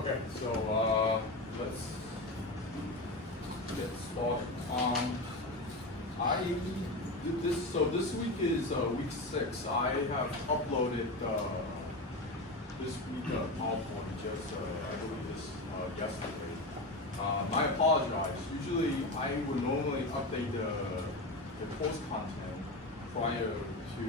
Okay, so let's get started. I did this. So this week is week 6. I have uploaded this week PowerPoint just I believe this yesterday. I apologize. Usually I would normally update the course content prior to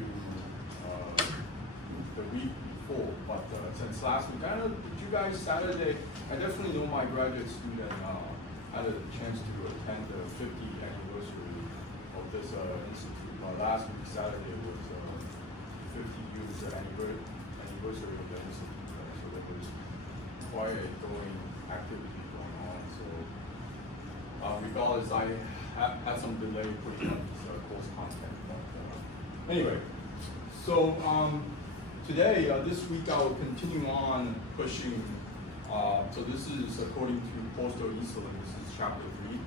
the week before, but since last week, I know you guys Saturday, I definitely know my graduate student had a chance to attend the 50th anniversary of this institute. Last week, Saturday, was 50 years anniversary of the institute, so there was quite a growing activity going on. So regardless, I had some delay putting up this course content. But, anyway, so today, this week, I will continue on pushing. So this is according to Postal Eastland. This is chapter 3.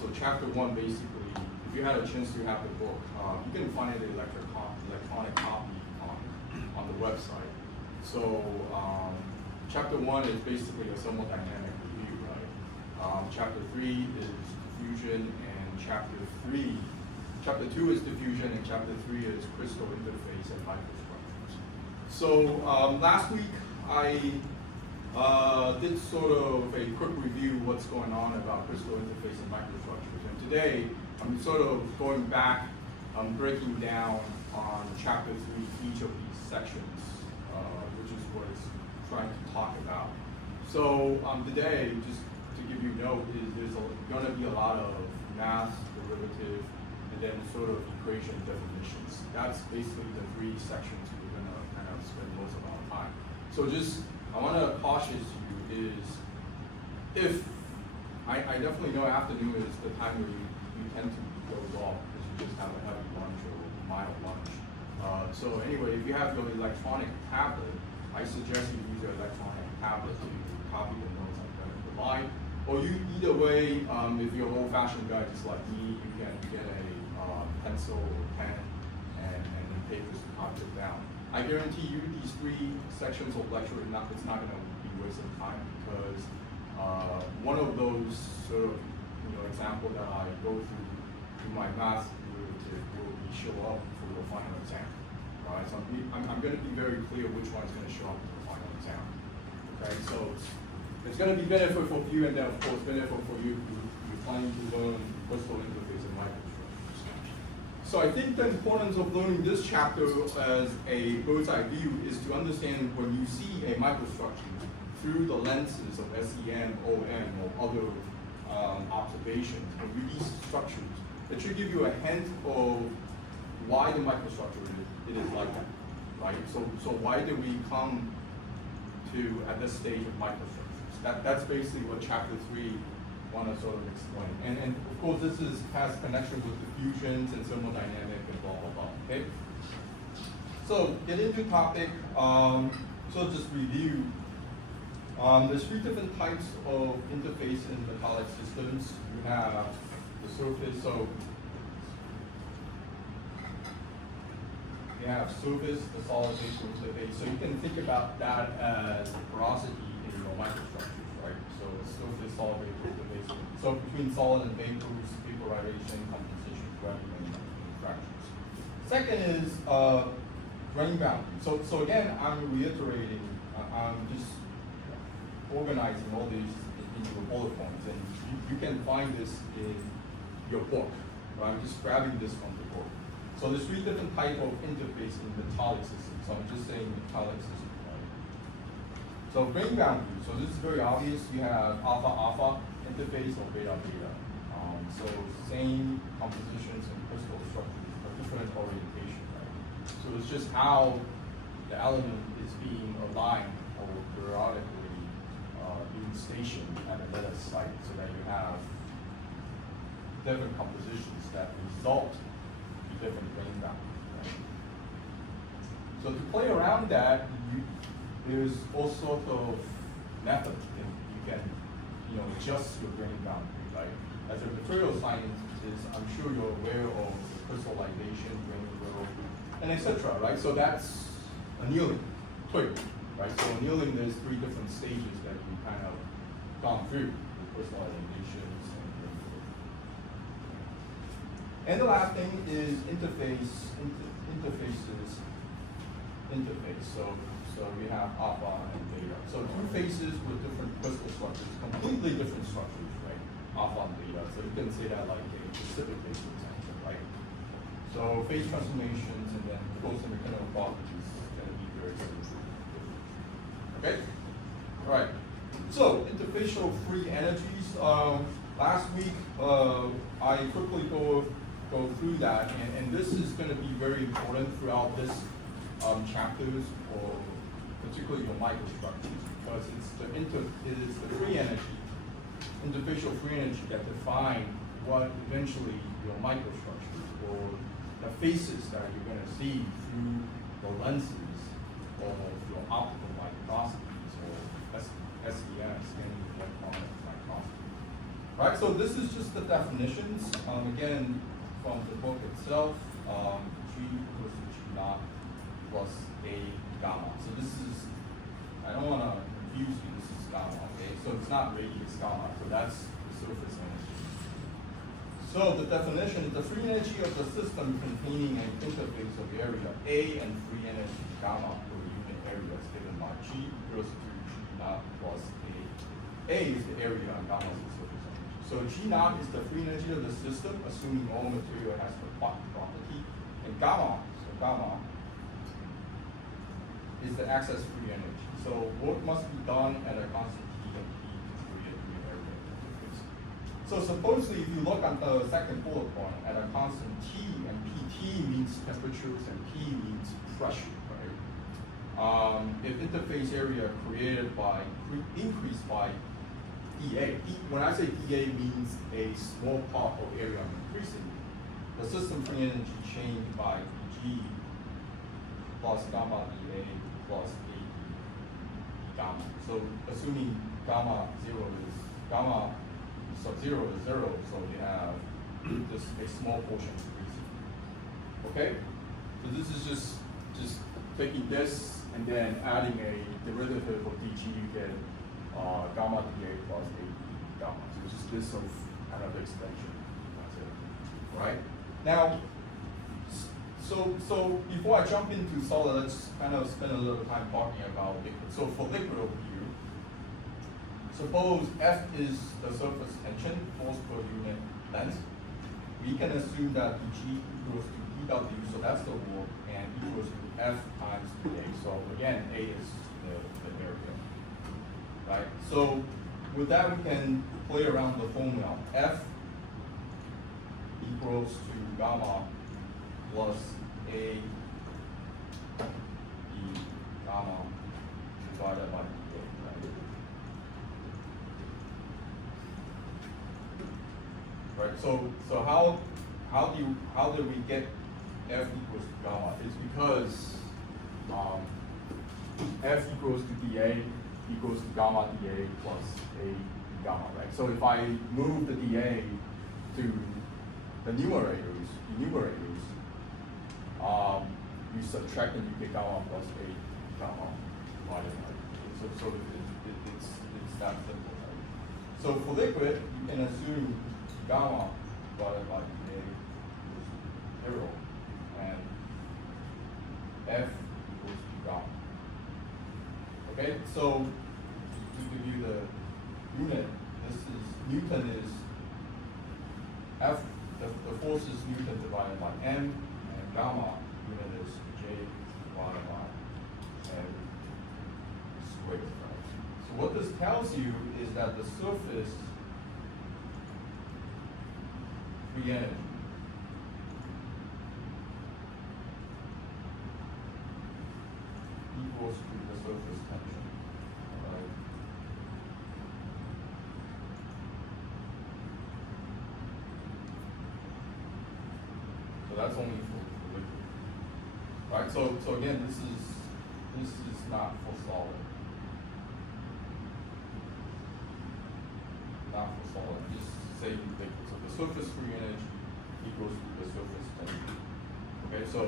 So chapter 1, basically, if you had a chance to have the book, you can find it electronic copy on the website. So chapter 1 is basically a thermodynamic review, right? Chapter 3 is diffusion, and chapter 2 is diffusion, and chapter 3 is crystal interface and microstructures. So last week I did sort of a quick review what's going on about crystal interface and microstructures, and today I'm sort of going back, I'm breaking down on chapter 3 each of these sections, which is what it's trying to talk about. So today, just to give you a note, there's going to be a lot of math, derivative, and then sort of equation definitions. That's basically the 3 sections we're going to kind of spend most of our time. So just, I want to caution you is, if, I definitely know afternoon is the time where you tend to go off because you just have a heavy lunch or mild lunch. So anyway, if you have your electronic tablet, I suggest you use your electronic tablet to copy the notes I'm going to provide. Or you, either way, if you're an old-fashioned guy just like me, you can get a pencil or pen and then papers to copy it down. I guarantee you these 3 sections of lecture, it's not going to be wasting time, because one of those sort of example that I go through my math derivative will show up for the final exam. Right? So I'm going to be very clear which one is going to show up for the final exam. Okay, so it's going to be beneficial for you, and then of course beneficial for you if you're planning to learn crystal interface and microstructures. So I think the importance of learning this chapter as a bird's eye view is to understand when you see a microstructure through the lenses of SEM, OM, or other observations, when you read these structures, it should give you a hint of why the microstructure it is like that, right? So why do we come to at this stage of microstructures? That's basically what chapter 3 want to sort of explain. And of course this has connection with diffusions and thermodynamic and blah blah blah. Okay. So get into topic. So just review. There's 3 different types of interface in metallic systems. You have the surface, so you have surface, the solid vapor interface. So you can think about that as porosity in your microstructures, right? So surface, solid vapor interface. So between solid and vapors, vaporization, condensation, gravity, and fractures. Second is grain boundary. So again, I'm reiterating, I'm just organizing all these in your bullet points, and you can find this in your book. Right? I'm just grabbing this from the book. So there's 3 different types of interface in metallic systems. So I'm just saying metallic systems. Right? So grain boundary. So this is very obvious. You have alpha-alpha interface or beta-beta. So same compositions and crystal structures, but different orientation. Right? So it's just how the element is being aligned or periodically being stationed at a lattice site, so that you have different compositions that result in different grain boundaries. Right? So to play around that, there's all sorts of methods that you can adjust your grain boundary. Right? As a material scientist, I'm sure you're aware of the crystallization, grain growth, and etc. Right? So that's annealing, twig. right? So annealing, there's 3 different stages that we kind of gone through, crystallizations and the last thing is interfaces. So we have alpha and beta. So 2 phases with different crystal structures, completely different structures, right? Alpha and beta. So you can say that like a precipitate, for example, right? So phase transformations and then post-mechanical properties is going to be very different. Okay? All right. So interfacial free energies. Last week I quickly go through that, and this is going to be very important throughout this chapters, or particularly your microstructures, because it is the free energy, interfacial free energy, that define what eventually your microstructures or the faces that you're going to see through the lenses of your optical microscopies or SEM, scanning electron microscopy. Right. So this is just the definitions. Again, from the book itself, G equals to G naught plus A gamma. So this is, I don't want to confuse you, this is gamma, okay? So it's not radius gamma, so that's the surface energy. So the definition is the free energy of the system containing an interface of area A and free energy gamma per unit area is given by G equals to G naught plus A. A is the area and gamma is the surface energy. So G naught is the free energy of the system, assuming all material has the property, and gamma, so gamma is the excess free energy. So work must be done at a constant T and P to create a free area interface. So supposedly, if you look at the second bullet point, at a constant T, and PT means temperatures and P means pressure, right? If interface area created by, increased by dA, when I say dA means a small part of area increasing, the system free energy changed by G plus gamma dA plus A gamma. So assuming gamma sub-zero is 0, so you have this a small portion increasing. Okay? So this is just taking this and then adding a derivative of dg, you get gamma dA plus A gamma. So just this of kind of extension. That's it. Right? Now, so before I jump into solid, let's kind of spend a little time talking about liquid. So for liquid over here, suppose F is the surface tension, force per unit length. We can assume that G equals to PW, so that's the work, and equals to F times dA. So again, A is the area, right? So with that, we can play around the formula. F equals to gamma plus A E gamma divided by dA, right? So how do we get F equals to gamma? It's because F equals to dA equals to gamma dA plus A gamma, right? So if I move the dA to the numerators, you subtract and you get gamma plus A gamma divided by dA. So it's that simple, right? So for liquid, you can assume gamma divided by dA is 0, and F equals to gamma. Okay, so to give you the unit, this is Newton is F, the force is Newton divided by M, and gamma unit is J divided by M squared. Right? So what this tells you is that the surface free energy equals to the surface tension. Right? So that's only for liquid. Right? So again, this is not for solid. Not for solid. Just say liquid. So the surface free energy equals to the surface tension. Okay, so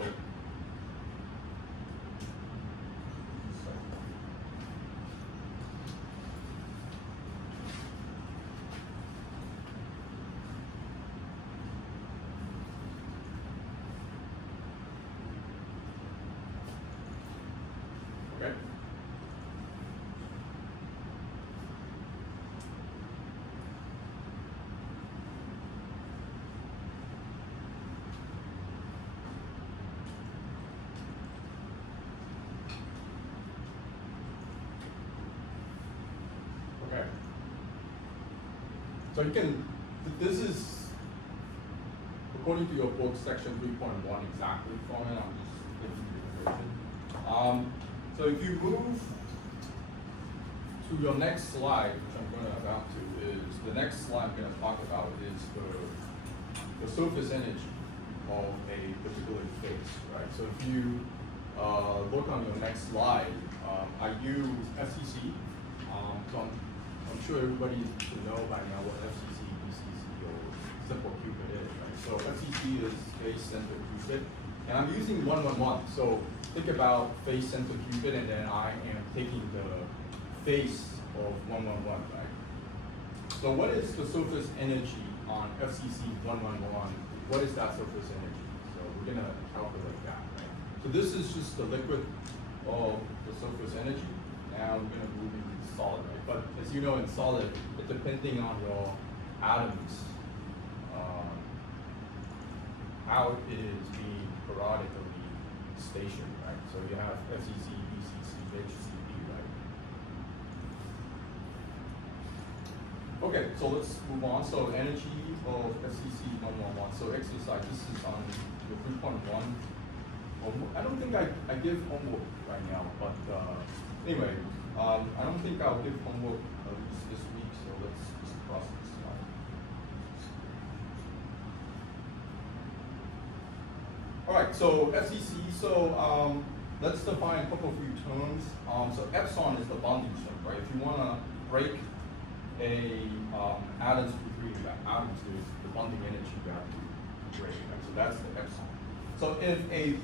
So you can, this is, according to your book, section 3.1 exactly from it. I'm just giving you the version. So if you move to your next slide, which I'm going to about to, is the next slide I'm going to talk about is the surface energy of a particular phase, right? So if you look on your next slide, I use FCC. So I'm sure everybody should know by now what FCC, BCC, or simple Cupid is, right? So FCC is phase center Cupid, and I'm using 111. So think about phase center Cupid, and then I am taking the face of 111, right? So what is the surface energy on FCC 111? What is that surface energy? So we're gonna calculate that, right? So this is just the liquid of the surface energy. Now we're gonna move into solid, right? But as you know, in solid, it's depending on your atoms, how it is being periodically stationed, right? So you have FCC, BCC, HCB, right? Okay, so let's move on. So energy of FCC 111. So exercise, this is on the 3.1. I don't think I give homework right now, but anyway, I don't think I'll give homework this week, so let's just cross this slide. All right, so FCC, so let's define a couple of few terms. So epsilon is the bonding term, right? If you want to break a atoms between atoms, there's the bonding energy you have to break, right? So that's the epsilon. So if a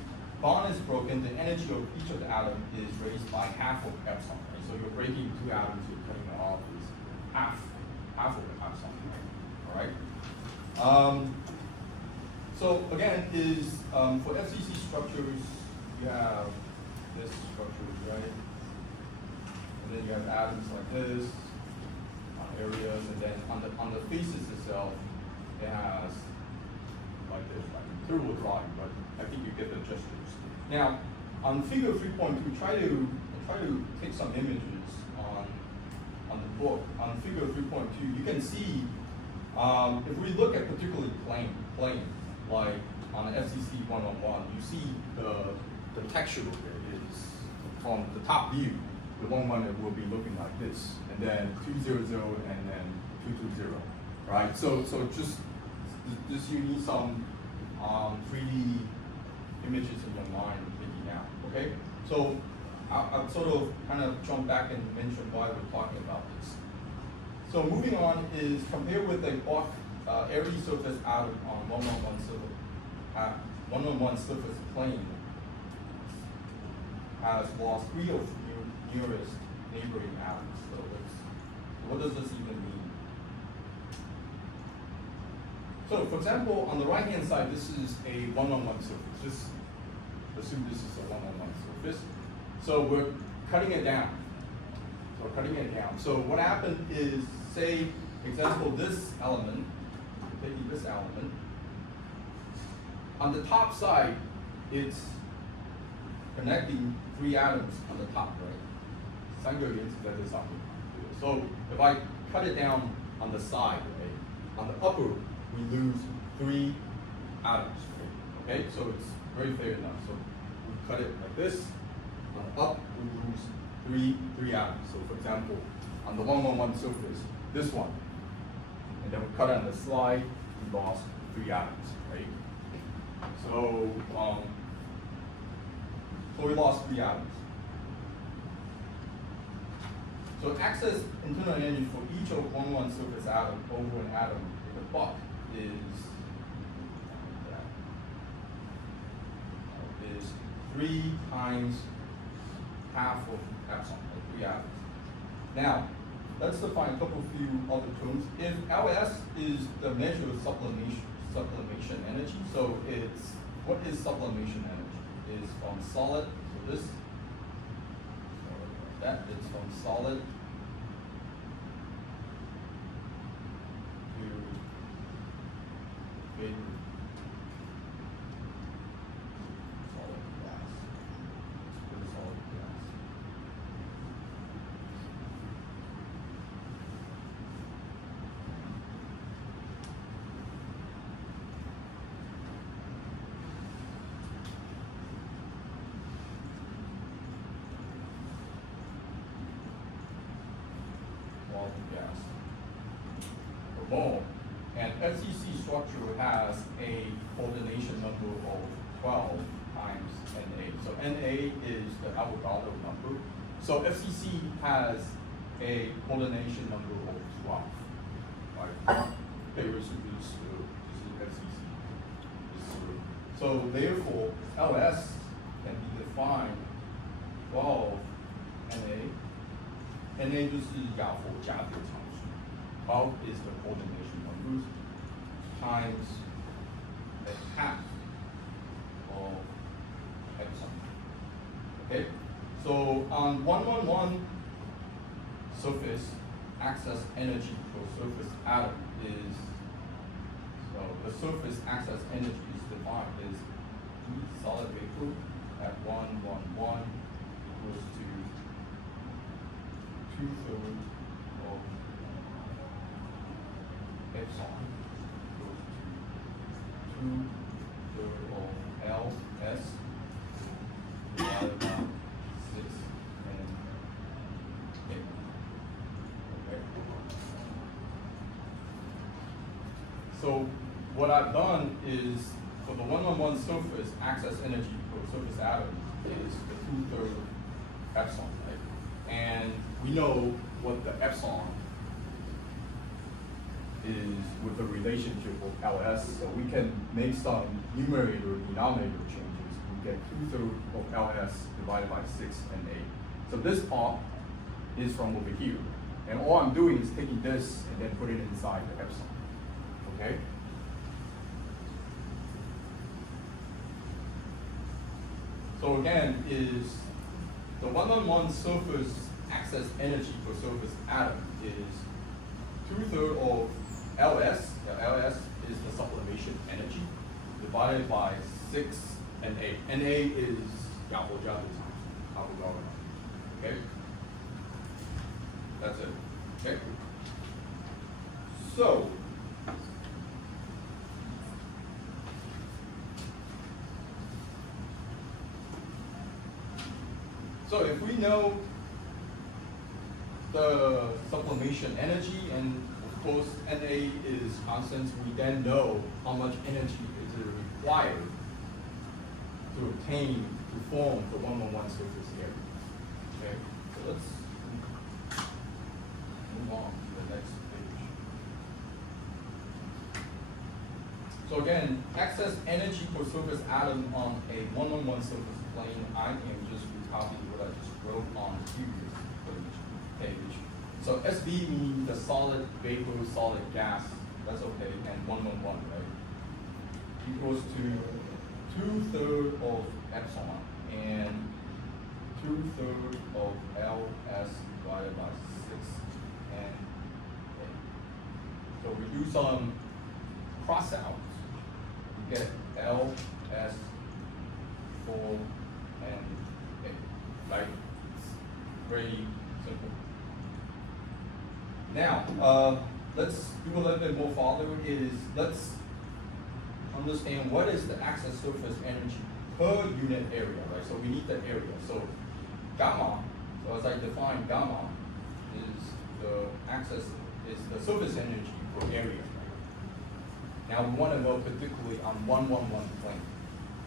bond is broken, the energy of each of the atoms is raised by half of epsilon, right? So you're breaking two atoms, you're cutting it off is half of the epsilon, right? All right? So again, is for FCC structures, you have this structure, right? And then you have atoms like this on areas, and then on the faces itself, it has like this, like material drawing, but I think you get the gestures. Now, on figure 3.2, try to take some images on the book. On figure 3.2, you can see if we look at particularly plane, like on the FCC 111, you see the texture of it is from the top view. The 111 will be looking like this, and then 200, and then 220, right? So just you need some 3D images in your mind thinking now, okay? So I'll sort of kind of jump back and mention why we're talking about this. So moving on is compare with a Bach airy surface atom on 111 surface plane has lost 3 of nearest neighboring atoms. So what does this even mean? So for example, on the right hand side, this is a 111 surface. Just assume this is a 111 surface. So we're cutting it down. So what happened is, say, example, this element, taking this element, on the top side, it's connecting 3 atoms on the top, right? 3个原子在这上面。So if I cut it down on the side, right, on the upper, we lose 3 atoms, okay? So it's very fair enough. So we cut it like this. On the up, we lose 3 atoms. So for example, on the 111 surface, this one, and then we cut it on the slide, we lost 3 atoms, right? So we lost 3 atoms. So excess internal energy for each of 111 surface atom over an atom in the Bach is 3 times half of epsilon, like 3 atoms. Now, let's define a couple few other terms. If LS is the measure of sublimation energy, so it's, what is sublimation energy? Is from solid, so this, that is from solid to vapor. Solid gas. Solid gas. volatile gas per mole. And FCC structure has a coordination number of 12 times Na. So Na is the Avogadro number. So FCC has a coordination number of 12. Right? This is FCC. So therefore, LS can be defined 12 Na 就是亚佛加的常数 ，12 is the coordination numbers times a half of epsilon. Okay, so on 111 surface, excess energy for surface atom is, so the surface excess energy is defined as E solid vapor at 111 equals to 2/3 of epsilon equals to 2/3 of LS divided by 6 and 8. Okay. So what I've done is for the 111 surface, excess energy for surface atom is the 2/3 epsilon, right? And we know what the epsilon is with the relationship of LS, so we can make some numerator denominator changes. We get 2/3 of LS divided by 6 and 8. So this part is from over here. And all I'm doing is taking this and then putting it inside the epsilon. Okay? So again, is the 111 surface excess energy for surface atom is 2/3 of LS. The LS is the sublimation energy divided by 6 and 8. Na is Avogadro times. Okay? That's it. Okay? So, if we know the sublimation energy, and of course Na is constant, we then know how much energy is required to obtain, to form the 111 surface area. Okay, so let's move on to the next page. So again, excess energy for surface atom on a 111 surface plane, I am just recopying what I just wrote on the previous page. So SB means the solid, vapor, solid, gas, that's okay, and 111, right? Equals to 2/3 of epsilon and 2/3 of LS divided by 6 and 8. So we do some cross outs, we get LS 4 and 8, right? It's very simple. Now, let's do a little bit more further, let's understand what is the excess surface energy per unit area, right? So we need the area. So gamma, so as I define gamma, is the surface energy per area, right? Now we want to know particularly on 111 plane,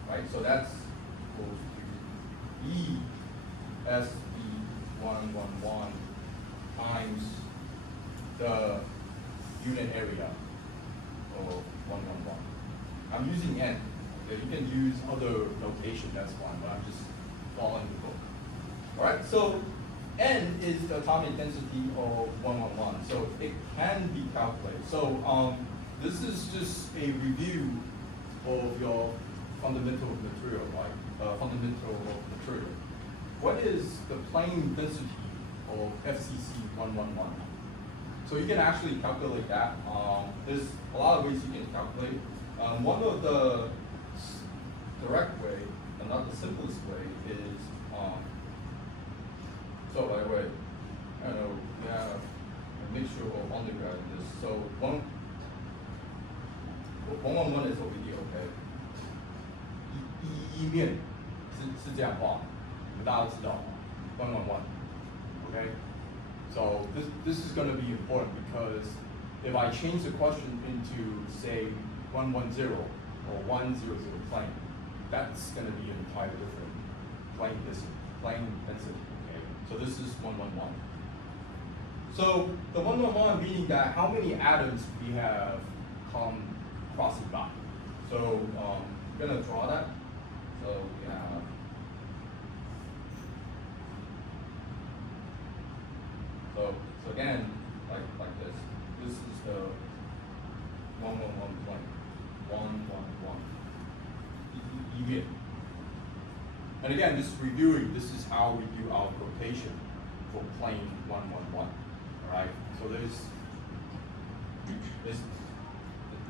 right? So that's equals to E SB 111 times the unit area of 111. I'm using N. Okay, you can use other notation, that's fine, but I'm just following the book. All right, so N is the atomic density of 111, so it can be calculated. So this is just a review of your fundamental of material, right? Fundamental of material. What is the plane density of FCC 111? So you can actually calculate that. There's a lot of ways you can calculate. One of the direct way, and not the simplest way, is so by the way, I know we have a mixture of undergrad in this. So 111 is over here, okay? 一面是这样画，你们大家都知道吗？111 ，OK？ So this is going to be important because if I change the question into, say, 110 or 100 plane, that's going to be an entirely different plane density. Okay? So this is 111. So the 111 meaning that how many atoms we have come crossing by. So I'm going to draw that. So we have so again, like this. This is the 111 plane. 111. You get it. And again, just reviewing, this is how we do our quotation for plane 111. All right. So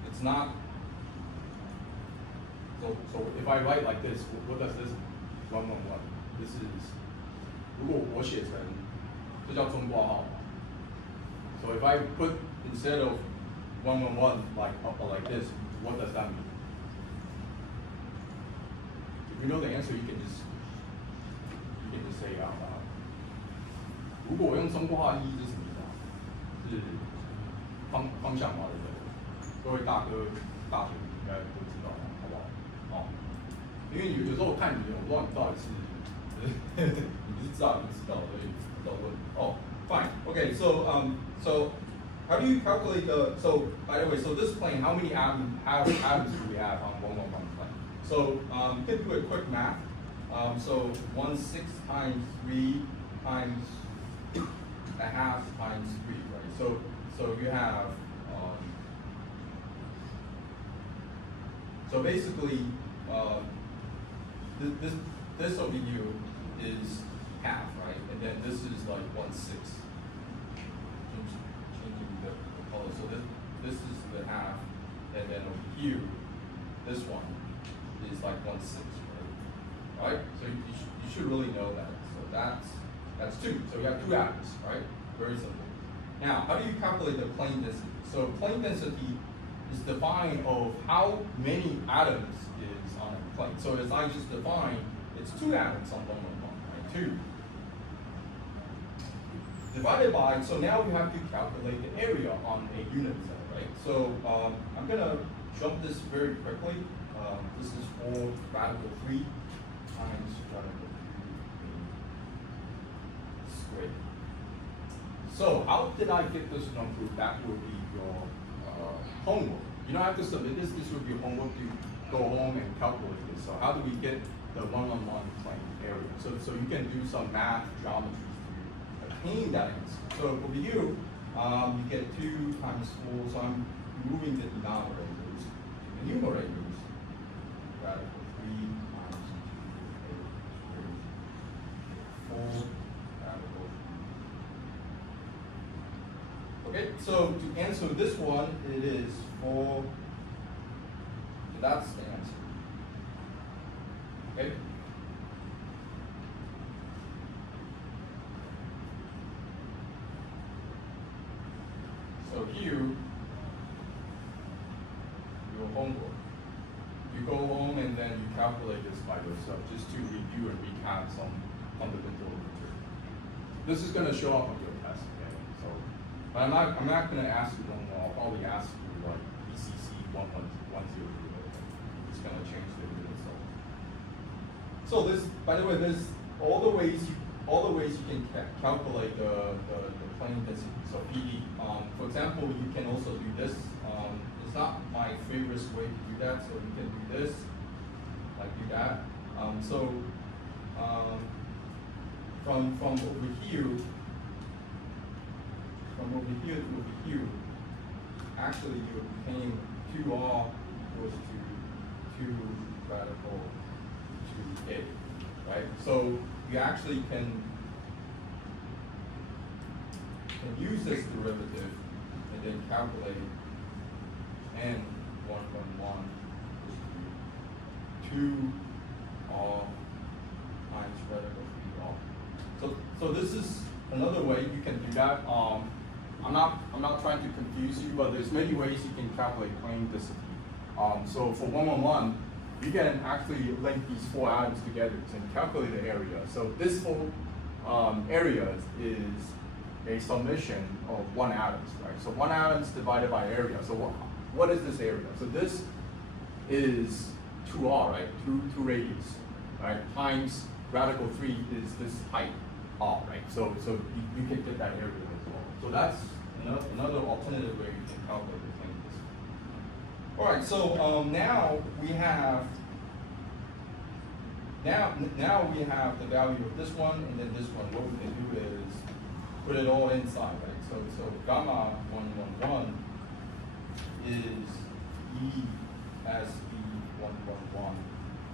it's not. So if I write like this, what does this 111? This is 如果我写成这叫中括号。So if I put instead of 111 like this, what does that mean? If you know the answer, you can just say it out loud. 如果我用中括号意义是什么意思啊？是方向嘛，对不对？各位大哥大姐应该都知道，好不好？哦，因为有时候我看你，我不知道你到底是，你是知道，所以不知道问。哦 ，fine, okay, so how do you calculate the? So by the way, so this plane, how many atoms do we have on 111 plane? So you can do a quick math. So 1/6 times 3 times a half times 3, right? So you have. So basically, this over here is half, right? And then this is like 1/6. Changing the color. So this is the half, and then over here, this one is like 1/6, right? Right? So you should really know that. So that's 2. So you have 2 atoms, right? Very simple. Now, how do you calculate the plane density? So plane density is defined of how many atoms is on a plane. So as I just defined, it's 2 atoms on 111, right? 2. Divided by, so now we have to calculate the area on a unit cell, right? So I'm gonna jump this very quickly. This is for radical 3 times radical 3 squared. So how did I get this number? That would be your homework. You don't have to submit this. This would be homework to go home and calculate this. So how do we get the 111 plane area? So you can do some math, geometry to obtain that answer. So over here, you get 2 times 4. So I'm moving the denominators to the numerators. Radical 3 times 4 radical 3. Okay, so to answer this one, it is 4. So that's the answer. Okay? So here, your homework. You go home and then you calculate this by yourself, just to review and recap some fundamental material. This is going to show up on your test, okay? So, but I'm not going to ask you one more. I'll probably ask you like Week6-1. It's going to change the unit cell. So this, by the way, there's all the ways you can calculate the plane density. So PD. For example, you can also do this. It's not my favorite way to do that, so you can do this, like do that. From over here to over here, actually you obtain 2R equals to 2 radical 2A, right? So you actually can use this derivative and then calculate N111 equals to 2R times radical 3R. So this is another way you can do that. I'm not trying to confuse you, but there's many ways you can calculate plane density. So for 111, you can actually link these 4 atoms together and calculate the area. So this whole area is a summation of 1 atoms, right? So 1 atoms divided by area. So what is this area? So this is 2r, right? 2 radius, right? Times radical 3 is this height, r, right? So you can get that area as well. So that's another alternative way you can calculate the things. All right, so now we have the value of this one and then this one. What we can do is put it all inside, right? So gamma 111 is E as E111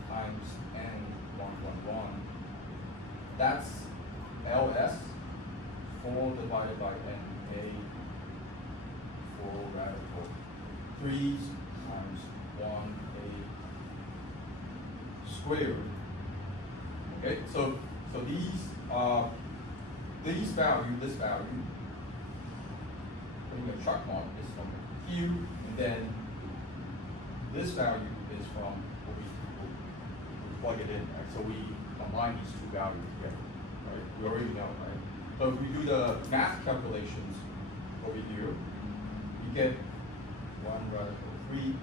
times N111. That's LS 4 divided by NA 4 radical 3 times 1A squared. Okay, so this value, putting a check mark is from Q, and then this value is from what we plug it in, right? So we combine these two values together, right? We already know, right? So if we do the math calculations over here, you get 1 radical 3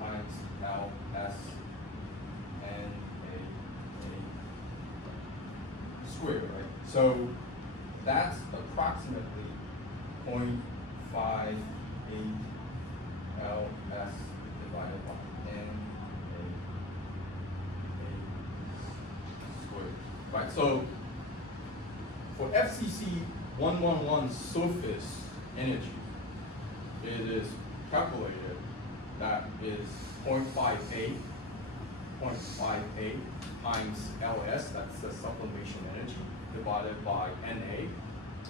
times LS and a squared, right? So that's approximately 0.58 LS divided by N A squared, right? So for FCC 111 surface energy, it is calculated that is 0.58 times LS, that's the sublimation energy, divided by NA.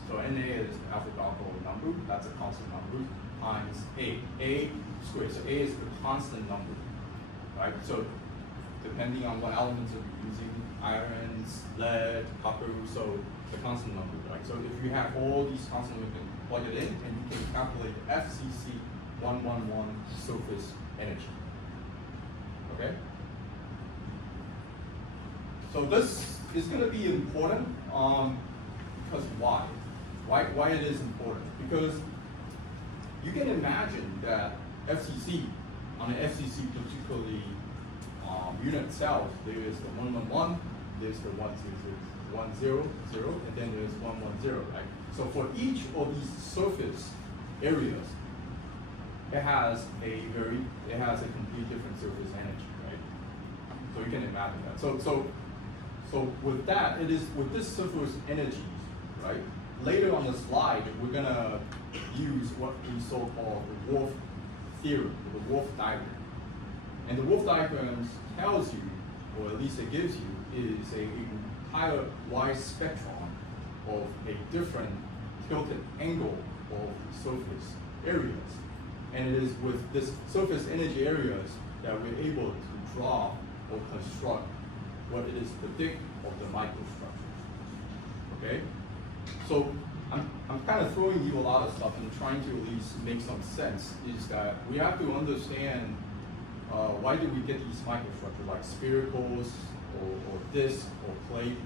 So NA is the Avogadro number, that's a constant number, times A squared. So A is the constant number, right? So depending on what elements are we using, irons, lead, copper, so the constant number, right? So if you have all these constant numbers, you can plug it in and you can calculate the FCC 111 surface energy, okay? So this is going to be important because why? Why it is important? Because you can imagine that FCC, on the FCC particularly unit cells, there is the 111, there's the 100, and then there's 110, right? So for each of these surface areas, it has a complete different surface energy, right? So you can imagine that. So with that, it is with this surface energies, right? Later on the slide, we're gonna use what we so-called the Wolf theorem, the Wolf diagram. And the Wolf diagram tells you, or at least it gives you, is an entire wide spectrum of a different tilted angle of surface areas. And it is with this surface energy areas that we're able to draw or construct what it is predict of the microstructures. Okay? So I'm kind of throwing you a lot of stuff and trying to at least make some sense, is that we have to understand why do we get these microstructures like sphericals or disc or plate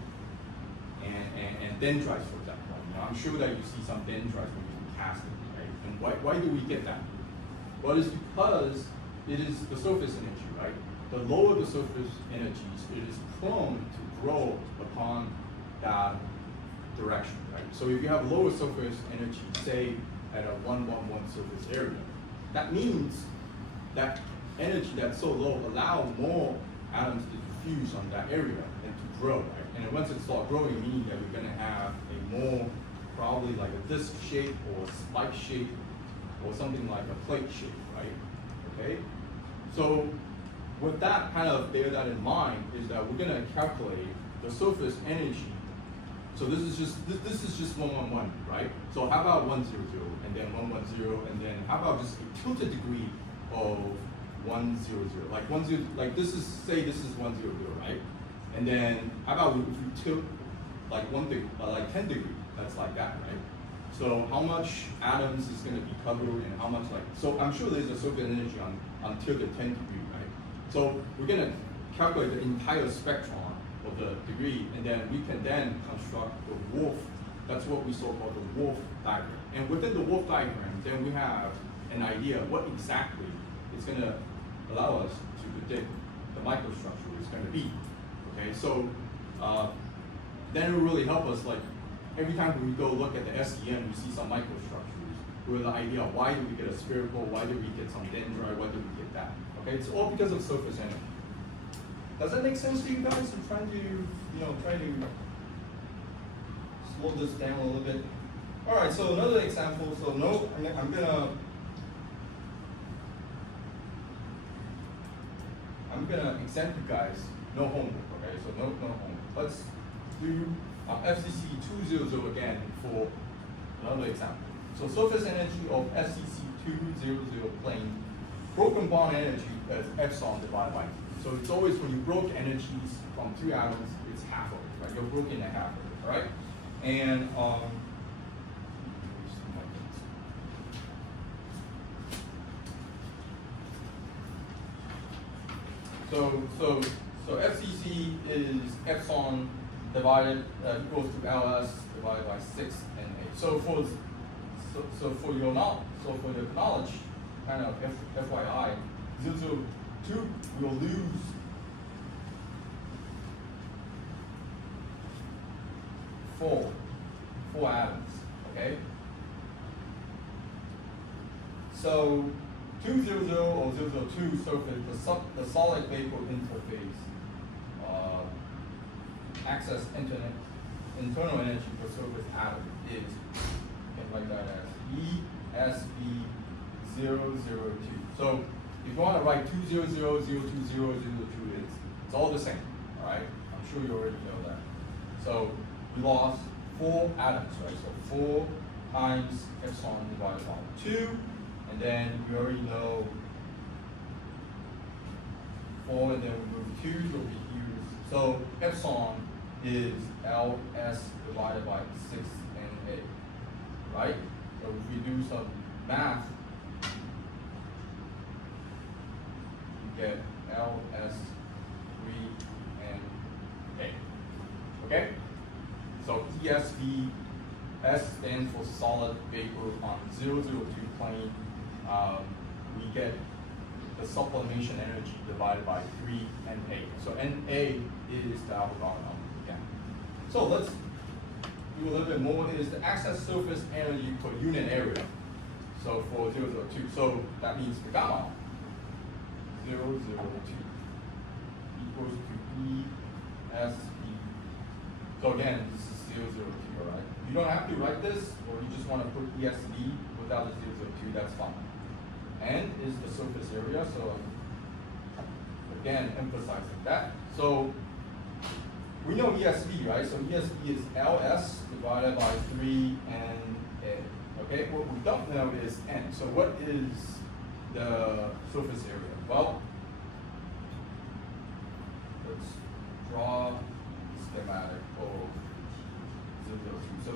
and dendrites, for example. You know, I'm sure that you see some dendrites when you cast it, right? And why do we get that? Well, it's because it is the surface energy, right? The lower the surface energies, it is prone to grow upon that direction, right? So if you have lower surface energy, say at a 111 surface area, that means that energy that's so low allow more atoms to diffuse on that area and to grow, right? And then once it starts growing, meaning that we're gonna have a more, probably like a disc shape or a spike shape or something like a plate shape, right? Okay? So with that kind of bear that in mind is that we're gonna calculate the surface energy. So this is just 111, right? So how about 100 and then 110 and then how about just a tilted degree of 100? Like 10, like this is, say this is 100, right? And then how about if you tilt like 1 degree, like 10 degrees? That's like that, right? So how much atoms is going to be covered and how much like, so I'm sure there's a surface energy on tilted 10 degree, right? So we're going to calculate the entire spectrum of the degree, and then we can then construct the Wolf That's what we so-called the wolf diagram. And within the wolf diagram, then we have an idea what exactly is going to allow us to predict the microstructure is going to be. Okay, so then it will really help us, like every time we go look at the SEM, we see some microstructures with the idea of why did we get a spherical, why did we get some dendrite, why did we get that? Okay, it's all because of surface energy. Does that make sense to you guys? I'm trying to, try to slow this down a little bit. All right, so another example. So I'm gonna exempt you guys. No homework. Okay, so no homework. Let's do FCC 200 again for another example. So surface energy of FCC 200 plane, broken bond energy is epsilon divided by 2. So it's always when you broke energies from two atoms, it's half of it, right? You're broken at half of it, right? And so FCC is epsilon divided equals to LS divided by 6 and 8. So for your knowledge, kind of FYI, 002 will lose four atoms. Okay. So 200 or 002 surface, the solid vapor interface access internal energy for surface atom is, you can write that as ESV002. So if you want to write 200, 020, 002, it's all the same, all right? I'm sure you already know that. So we lost 4 atoms, right? So 4 times epsilon divided by 2, and then we already know 4, and then we move 2 will be here. So epsilon is LS divided by 6 and 8, right? So if we do some math, you get LS 3 and 8. Okay? So ESV, S stands for solid vapor on 002 plane. We get the sublimation energy divided by 3 and 8. So NA is the Avogadro number again. So let's do a little bit more. Is the excess surface energy per unit area. So for 002, so that means the gamma 002 equals to ESV. So again, this is 002, all right? You don't have to write this, or you just want to put ESV without the 002, that's fine. N is the surface area, so again, emphasizing that. So we know ESV, right? So ESV is LS divided by 3 and A. Okay, what we don't know is N. So what is the surface area? Well, let's draw a schematic of 002. So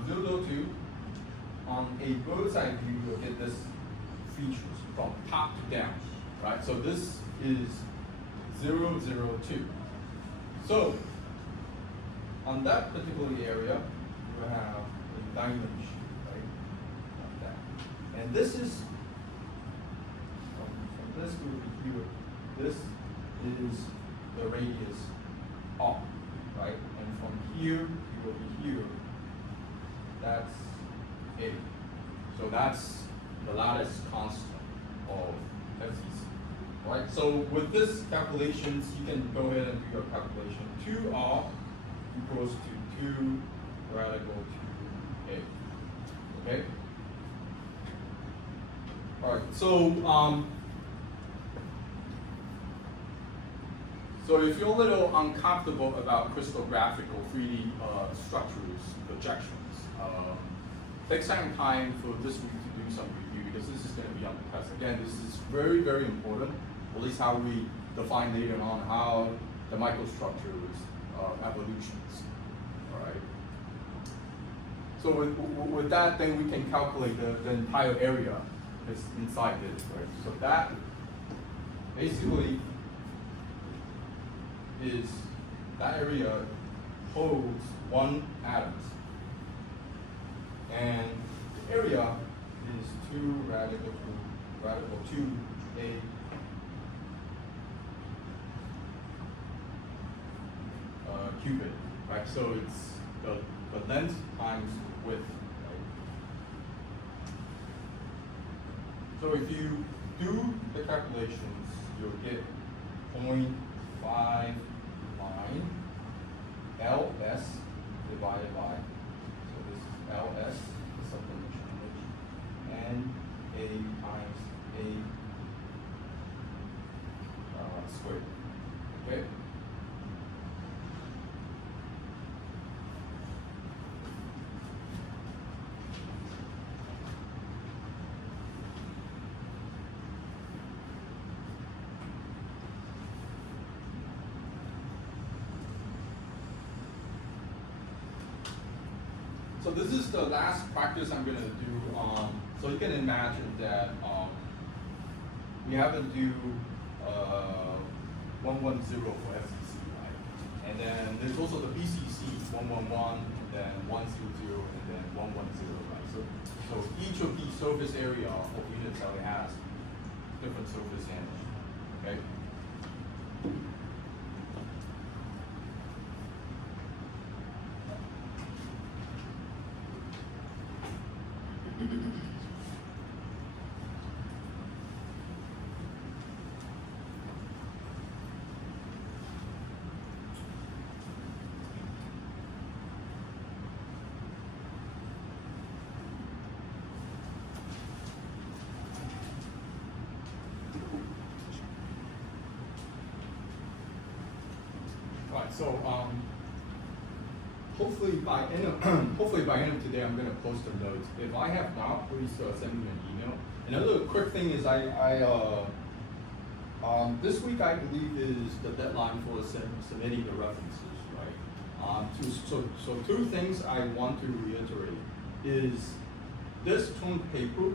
002, on a bird's eye view, you'll get this features from top to down, right? So this is 002. So on that particular area, you have a diamond shape, right? Like that. And this is from this group here. This is the radius R, right? And from here to over here, that's A. So that's the lattice constant of FCC, right? So with this calculations, you can go ahead and do your calculation. 2R equals to 2 radical to A, okay? All right, so if you're a little uncomfortable about crystallographic or 3D structures, projections, take some time for this week to do some review, because this is going to be on the test. Again, this is very, very important, at least how we define later on how the microstructures evolutions, all right? So with that, then we can calculate the entire area that's inside this, right? So that basically is, that area holds 1 atom. And the area is 2 radical 2a cubic, right? So it's the length times width, right? So if you do the calculations, you'll get 0.59 LS divided by, so this is LS, the sublimation image, and A times A squared, okay? So this is the last practice I'm going to do. So you can imagine that we have to do 110 for FCC, right? And then there's also the BCC 111, and then 100, and then 110, right? So each of these surface area of unit cell has different surface energy, okay? Right, so hopefully by end of today, I'm gonna post the notes. If I have not, please send me an email. Another quick thing is this week I believe is the deadline for submitting the references, right? So two things I want to reiterate is this term paper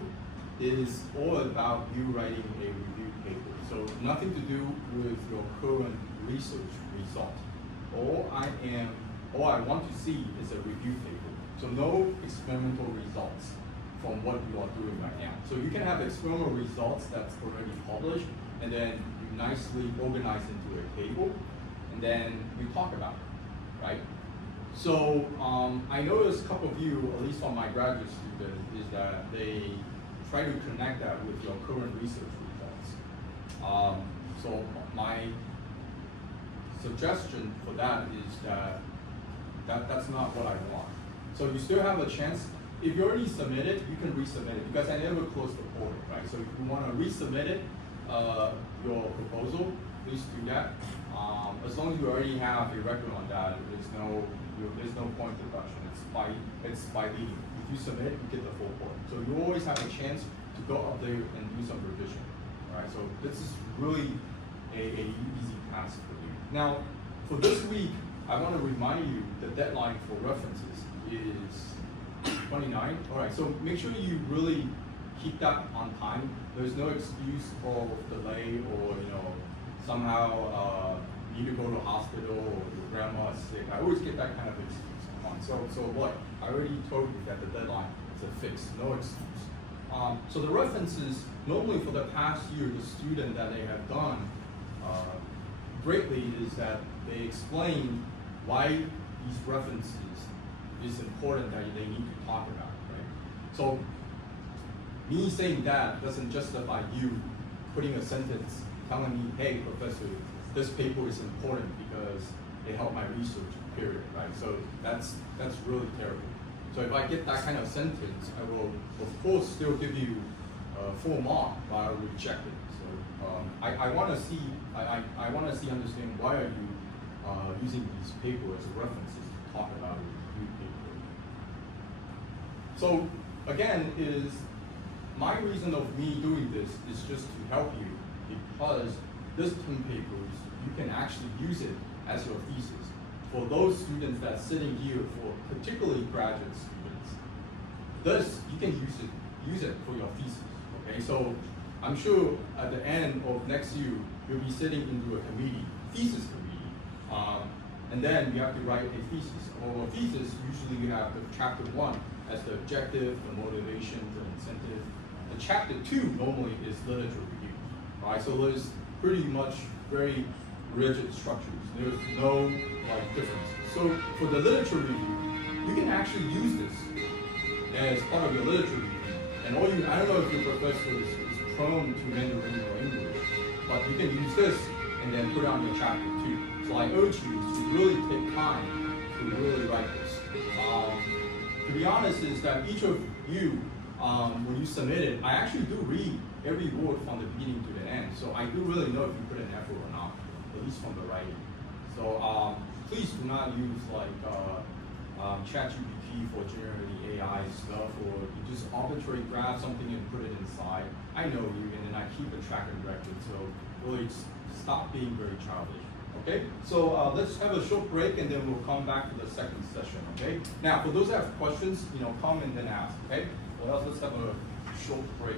is all about you writing a review paper. So nothing to do with your current research result. All I want to see is a review paper. So no experimental results from what you are doing right now. So you can have experimental results that's already published, and then you nicely organize into a table, and then we talk about it, right? So I noticed a couple of you, at least from my graduate students, is that they try to connect that with your current research results. So my suggestion for that is that's not what I want. So you still have a chance. If you already submitted, you can resubmit it because I never closed the portal, right? So if you want to resubmit it, your proposal, please do that. As long as you already have a record on that, there's no point deduction. It's by leading. If you submit, you get the full point. So you always have a chance to go up there and do some revision. All right. So this is really a easy task for you. Now, for this week, I want to remind you the deadline for references is 29. All right. So make sure you really keep that on time. There's no excuse for delay or somehow you need to go to the hospital or your grandma is sick. I always get that kind of excuse. So what? I already told you that the deadline is a fix, no excuse. So the references, normally for the past year, the student that they have done greatly is that they explain why these references is important that they need to talk about, right? So me saying that doesn't justify you putting a sentence telling me, hey, professor, this paper is important because it helped my research, period, right? So that's really terrible. So if I get that kind of sentence, I will, of course, still give you a full mark, but I will reject it. So I want to see, understand why are you using these papers as references to talk about a review paper. So again, is my reason of me doing this is just to help you because this term papers, you can actually use it as your thesis. For those students that's sitting here, for particularly graduate students, this, you can use it for your thesis, okay? So I'm sure at the end of next year, you'll be sitting into a committee, thesis committee, and then you have to write a thesis. Or a thesis, usually you have the chapter 1 as the objective, the motivation, the incentive. The chapter 2 normally is literature review, right? So there's pretty much very rigid structures. There's no like difference. So for the literature review, you can actually use this as part of your literature review. And I don't know if your professor is prone to Mandarin or English, but you can use this and then put it on your chapter 2. So I urge you to really take time to really write this. To be honest is that each of you, when you submit it, I actually do read every word from the beginning to the end. So I do really know if you put an effort or not, at least from the writing. So please do not use like ChatGPT for generating AI stuff, or you just arbitrarily grab something and put it inside. I know you, and then I keep a track and record. So really stop being very childish. Okay, so let's have a short break and then we'll come back to the second session, okay? Now, for those that have questions, come and then ask, okay? Well, let's have a short break.